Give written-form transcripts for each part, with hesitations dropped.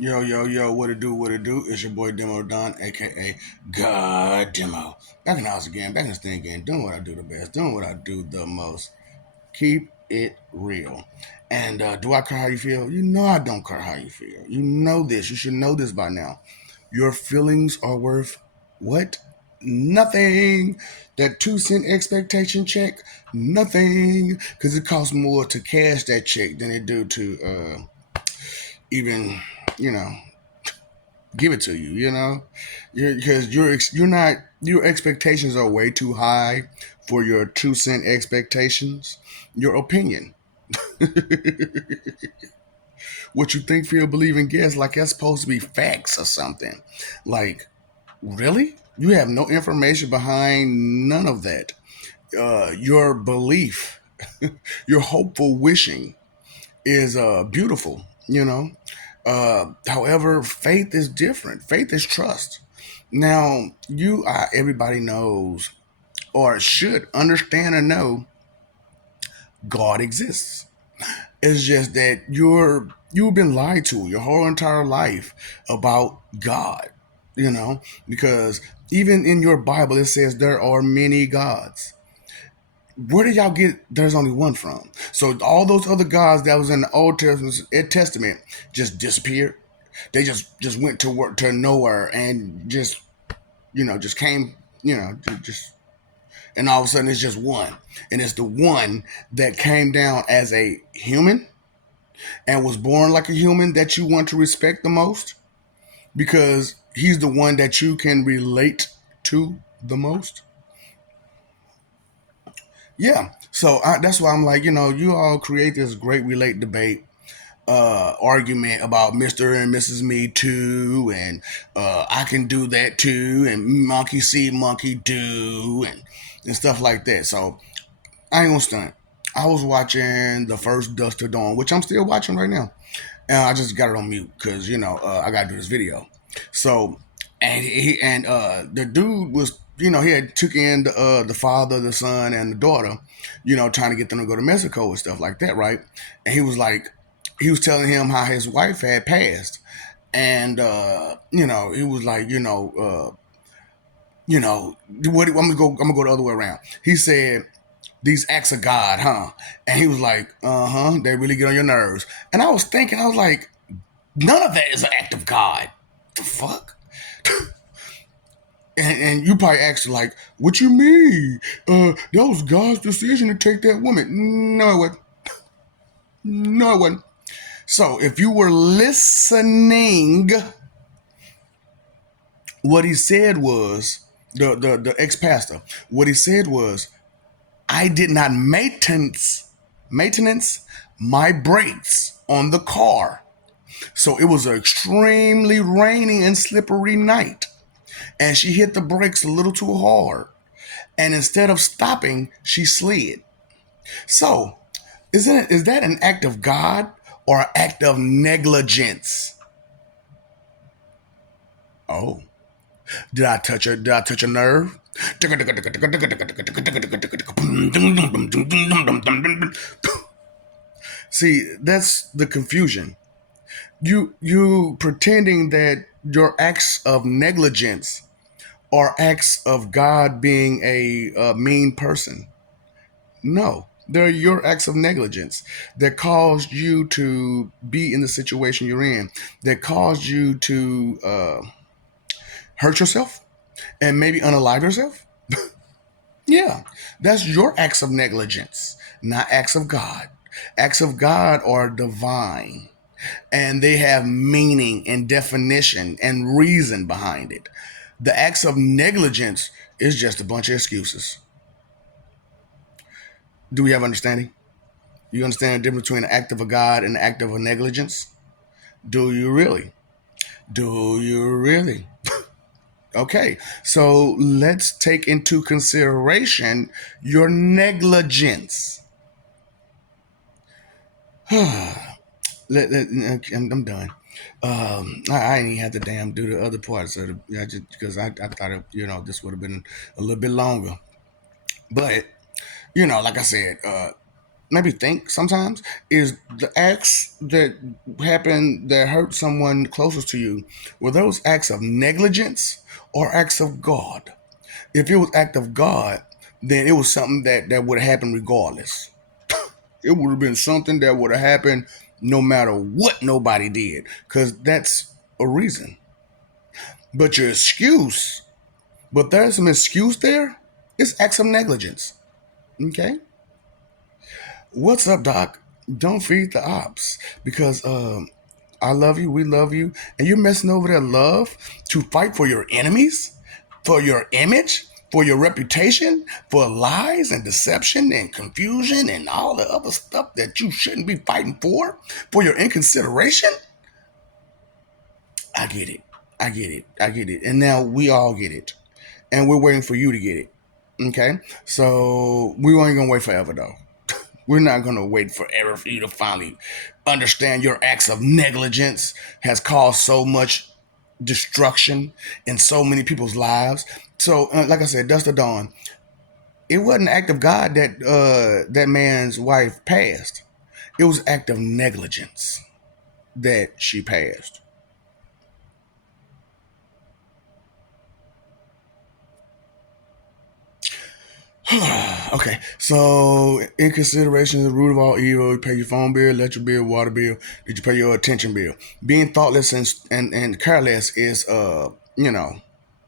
Yo, yo, yo, what it do, what it do? It's your boy Demo Don, aka God Demo. Back in the house again, back in this thing again, doing what I do the best, doing what I do the most. Keep it real. And do I care how you feel? You know I don't care how you feel. You know this. You should know this by now. Your feelings are worth what? Nothing. That 2 cent expectation check, nothing. Because it costs more to cash that check than it do to even, you know, give it to you. Because you're not your expectations are way too high for your 2 cent expectations. Your opinion, what you think, feel, believe, and guess, like that's supposed to be facts or something. Like, really, you have no information behind none of that. Your belief, your hopeful wishing is beautiful. However, faith is different. Faith is trust. Now, everybody knows or should understand or know God exists. It's just that you've been lied to your whole entire life about God, because even in your Bible it says there are many gods. Where did y'all get there's only one from? So all those other gods that was in the Old Testament just disappeared. They just went to work to nowhere and just came, just and all of a sudden it's just one. And it's the one that came down as a human and was born like a human that you want to respect the most because he's the one that you can relate to the most. Yeah. So that's why I'm like, you all create this great relate debate argument about Mr. and Mrs. Me Too, and I can do that too, and monkey see, monkey do, and stuff like that. So I ain't gonna stunt. I was watching the first Dust to Dawn, which I'm still watching right now. And I just got it on mute because I gotta do this video. So the dude was he had took in the father, the son, and the daughter, trying to get them to go to Mexico and stuff like that, right? And he was telling him how his wife had passed, and he was like, I'm gonna go the other way around. He said, these acts of God, huh? And he was like, they really get on your nerves. And I was thinking, I was like, none of that is an act of God. The fuck? And you probably asked like, what you mean? That was God's decision to take that woman. No, it wasn't. No, it wasn't. So if you were listening, what he said was, the ex-pastor, what he said was, I did not maintenance my brakes on the car. So it was an extremely rainy and slippery night. And she hit the brakes a little too hard. And instead of stopping, she slid. So, is that an act of God or an act of negligence? Oh, did I touch a nerve? See, that's the confusion. You pretending that your acts of negligence are acts of God being a mean person. No, they're your acts of negligence that caused you to be in the situation you're in, that caused you to hurt yourself and maybe unalive yourself. Yeah, that's your acts of negligence, not acts of God. Acts of God are divine and they have meaning and definition and reason behind it. The acts of negligence is just a bunch of excuses. Do we have understanding? You understand the difference between an act of a God and an act of a negligence? Do you really? Do you really? Okay, so let's take into consideration your negligence. I'm done. I ain't even had to damn do the other parts of the, just because I thought this would have been a little bit longer. But like I said, maybe think sometimes is the acts that happen that hurt someone closest to you, were those acts of negligence or acts of God? If it was act of God, then it was something that would have happened regardless. It would have been something that would have happened no matter what nobody did, because that's a reason. But your excuse, but there's some excuse there. It's acts of negligence. Okay, what's up, Doc? Don't feed the ops because I love you, we love you, and you're messing over their love to fight for your enemies, for your image, for your reputation, for lies and deception and confusion and all the other stuff that you shouldn't be fighting for your inconsideration. I get it. I get it. I get it. And now we all get it. And we're waiting for you to get it. Okay? So we ain't gonna wait forever though. We're not gonna wait forever for you to finally understand your acts of negligence has caused so much destruction in so many people's lives. So, like I said, Dust to Dawn, it wasn't an act of God that that man's wife passed. It was an act of negligence that she passed. Okay, so in consideration of the root of all evil, you pay your phone bill, electric bill, water bill. Did you pay your attention bill? Being thoughtless and careless is in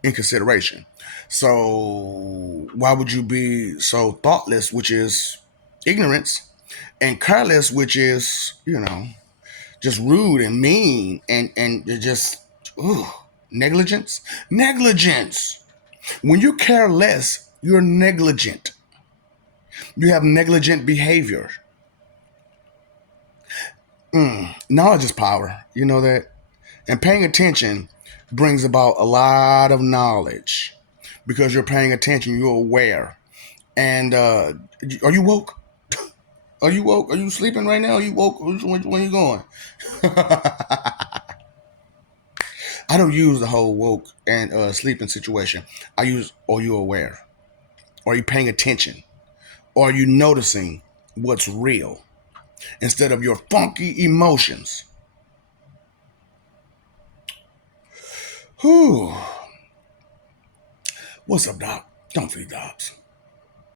consideration. So why would you be so thoughtless, which is ignorance, and careless, which is just rude and mean and just ooh, negligence? Negligence. When you care less, you're negligent. You have negligent behavior. Knowledge is power. You know that? And paying attention brings about a lot of knowledge because you're paying attention, you're aware. And are you woke? Are you woke? Are you sleeping right now? Are you woke? When are you going? I don't use the whole woke and sleeping situation. I use, are you aware? Are you paying attention? Are you noticing what's real instead of your funky emotions? Whew. What's up, Doc? Don't feed dogs.